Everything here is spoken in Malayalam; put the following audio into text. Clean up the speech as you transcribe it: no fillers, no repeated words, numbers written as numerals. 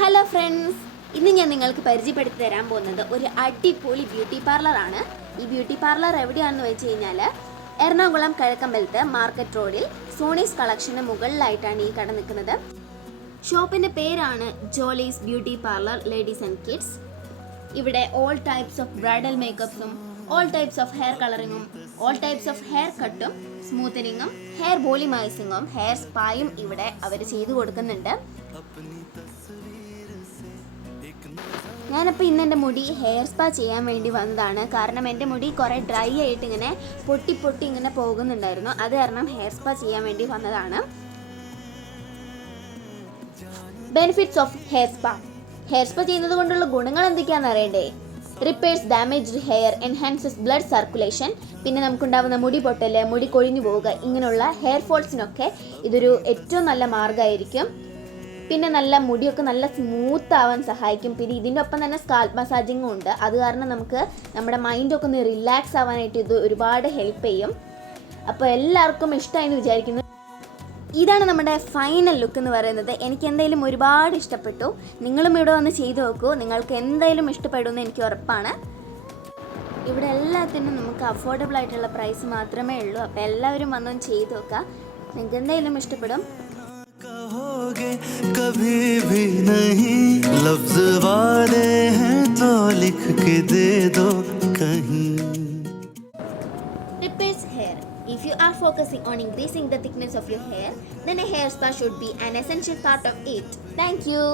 ഹലോ ഫ്രണ്ട്സ്, ഇന്ന് ഞാൻ നിങ്ങൾക്ക് പരിചയപ്പെടുത്തി തരാൻ പോകുന്നത് ഒരു അടിപൊളി ബ്യൂട്ടി പാർലറാണ്. ഈ ബ്യൂട്ടി പാർലർ എവിടെയാണെന്ന് വെച്ച് കഴിഞ്ഞാൽ എറണാകുളം കിഴക്കമ്പലത്ത് മാർക്കറ്റ് റോഡിൽ സോണീസ് കളക്ഷന് മുകളിലായിട്ടാണ് ഈ കട നിൽക്കുന്നത്. ഷോപ്പിൻ്റെ പേരാണ് Jolly's beauty parlour ladies and kids. ഇവിടെ ഓൾ ടൈപ്സ് ഓഫ് ബ്രൈഡൽ മേക്കപ്സും ഓൾ ടൈപ്സ് ഓഫ് ഹെയർ കളറിങ്ങും ഓൾ ടൈപ്സ് ഓഫ് ഹെയർ കട്ടും സ്മൂത്തനിങ്ങും ഹെയർ വോളിമൈസിങ്ങും ഹെയർ സ്പായും ഇവിടെ അവർ ചെയ്തു കൊടുക്കുന്നുണ്ട്. ഞാനപ്പോൾ ഇന്ന് എൻ്റെ മുടി ഹെയർ സ്പാ ചെയ്യാൻ വേണ്ടി വന്നതാണ്. കാരണം എൻ്റെ മുടി കുറേ ഡ്രൈ ആയിട്ട് ഇങ്ങനെ പൊട്ടി ഇങ്ങനെ പോകുന്നുണ്ടായിരുന്നു. അത് കാരണം ഹെയർ സ്പാ ചെയ്യാൻ വേണ്ടി വന്നതാണ്. Benefits of hair spa. Hair spa ചെയ്യുന്നത് കൊണ്ടുള്ള ഗുണങ്ങൾ എന്തൊക്കെയാണെന്ന് അറിയണ്ടേ? Repairs damaged hair, enhances blood circulation, പിന്നെ നമുക്കുണ്ടാവുന്ന മുടി പൊട്ടല്, മുടി കൊഴിഞ്ഞു പോവുക, ഇങ്ങനെയുള്ള ഹെയർ ഫോൾസിനൊക്കെ ഇതൊരു ഏറ്റവും നല്ല മാർഗ്ഗമായിരിക്കും. പിന്നെ നല്ല മുടിയൊക്കെ നല്ല സ്മൂത്ത് ആവാൻ സഹായിക്കും. പിന്നെ ഇതിൻ്റെ ഒപ്പം തന്നെ സ്കാൽപ്പ് മസാജിങ്ങും ഉണ്ട്. അത് കാരണം നമുക്ക് നമ്മുടെ മൈൻഡൊക്കെ ഒന്ന് റിലാക്സ് ആവാനായിട്ട് ഇത് ഒരുപാട് ഹെൽപ്പ് ചെയ്യും. അപ്പോൾ എല്ലാവർക്കും ഇഷ്ടമായി എന്ന് വിചാരിക്കുന്നു. ഇതാണ് നമ്മുടെ ഫൈനൽ ലുക്ക് എന്ന് പറയുന്നത്. എനിക്ക് എന്തായാലും ഒരുപാട് ഇഷ്ടപ്പെട്ടു. നിങ്ങളും ഇവിടെ വന്ന് ചെയ്തു നോക്കൂ. നിങ്ങൾക്ക് എന്തായാലും ഇഷ്ടപ്പെടുമെന്ന് എനിക്ക് ഉറപ്പാണ്. ഇവിടെ എല്ലാത്തിനും നമുക്ക് അഫോർഡബിൾ ആയിട്ടുള്ള പ്രൈസ് മാത്രമേ ഉള്ളൂ. അപ്പോൾ എല്ലാവരും വന്നൊന്ന് ചെയ്തു നോക്കുക. നിങ്ങൾക്ക് എന്തായാലും ഇഷ്ടപ്പെടും. कभी भी नहीं लफ्ज वाले हैं तो लिख के दे दो कहीं. Repairs hair. If you are focusing on increasing the thickness of your hair, then a hair spa should be an essential part of it. Thank you.